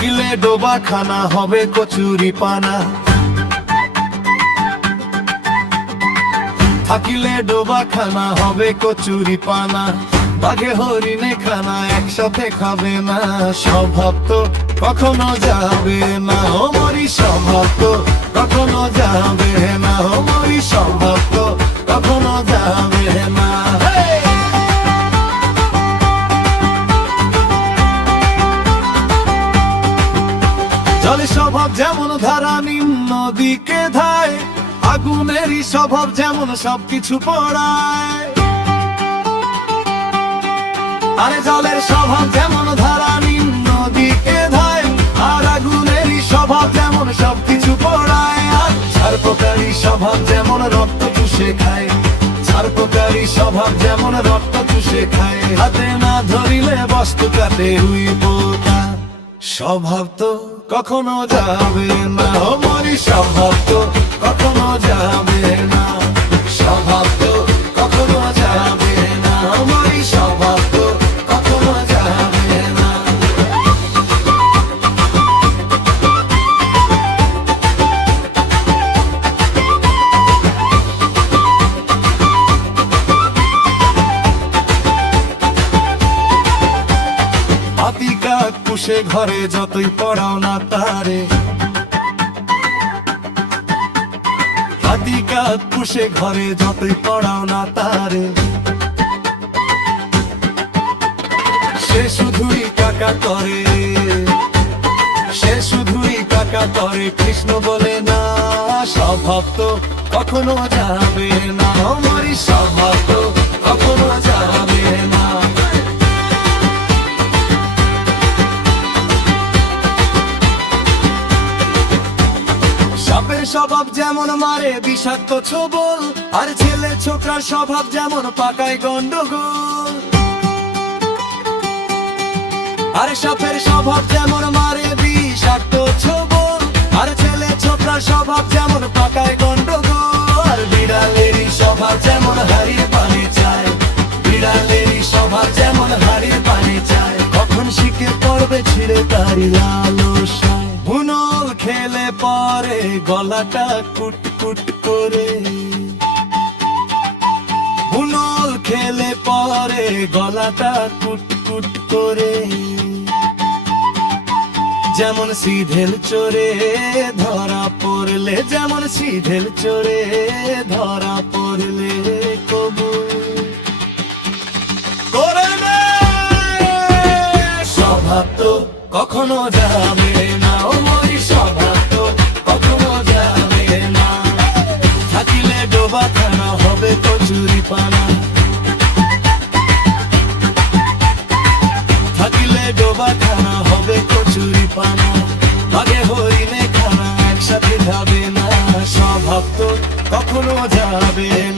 থাকিলে ডোবা খানা হবে কচুরি পানা, থাকিলে ডোবা খানা হবে কচুরি পানা। বাঘে হরিণে খানা একসাথে খাবে না, স্বভাব তো কখনো যাবে না। ও মরি স্বভাব তো কখনো যাবে না, ও মরি স্বভাব তো কখনো যাবে না। জলের স্বভাব যেমন ধারা নিম্ন দিকে ধায়, আগুনেরই স্বভাব যেমন সবকিছু পড়ায়। আরে জলের স্বভাব যেমন ধারা নিম্ন দিকে ধায়, আর আগুনেরই স্বভাব যেমন সবকিছু পড়ায়। আর সার্পকারী স্বভাব যেমন রক্ত চুষে খায়, সার্পকারী স্বভাব যেমন রক্ত চুষে খায়। হাতে না ধরিলে বস্তু কাটে রুই পোকা, স্বভাব তো কখনো যাবে না। ও মরি স্বভাব তো কখনো যাবে না, স্বভাব তো কখনো যাবে না, ও মরি স্বভাব তো কখনো যাবে না। হাতি কাক পুষে ঘরে যতই পড়াও না তারে, হাতি কাক পুষে ঘরে যতই পড়াও না তারে। সে শুধুই কাকা করে, সে শুধুই কাকা করে, কৃষ্ণ বলে না। স্বভাব তো কখনো যাবে না, ও মরি স্বভাব তো কখনো যাবে না। সাপের স্বভাব যেমন মারে বিষাক্ত ছোবল, আর ছেলে ছোকরার স্বভাব যেমন পাকায় গন্ডগোল। আর সাপের স্বভাব যেমন মারে বিষাক্ত ছোবল, আর ছেলে ছোকরার স্বভাব যেমন পাকায় গন্ডগোল। আর বিড়ালেরই স্বভাব যেমন হাড়ির পানি চায়, বিড়ালেরই স্বভাব যেমন হাড়ির পানি চায়। কখন শিখে পড়বে ছিঁড়ে তারি লালসায়, বুনল খেলে পরে গলাটা কুটকুট করে, বুনল খেলে পরে গলাটা কুটকুট করে। যেমন সিধেল চোরে ধরা পড়লে, যেমন সিধেল চোরে ধরা পড়লে কবু করে না। স্বভাব তো কখনো যাবে না, ও মরি স্বভাব তো কখনো যাবে না। থাকিলে ডোবা খানা হবে কচুরি পানা, থাকিলে ডোবা খানা হবে কচুরি পানা। বাঘে হরিণে খানা একসাথে যাবে না, স্বভাব তো কখনো যাবে না।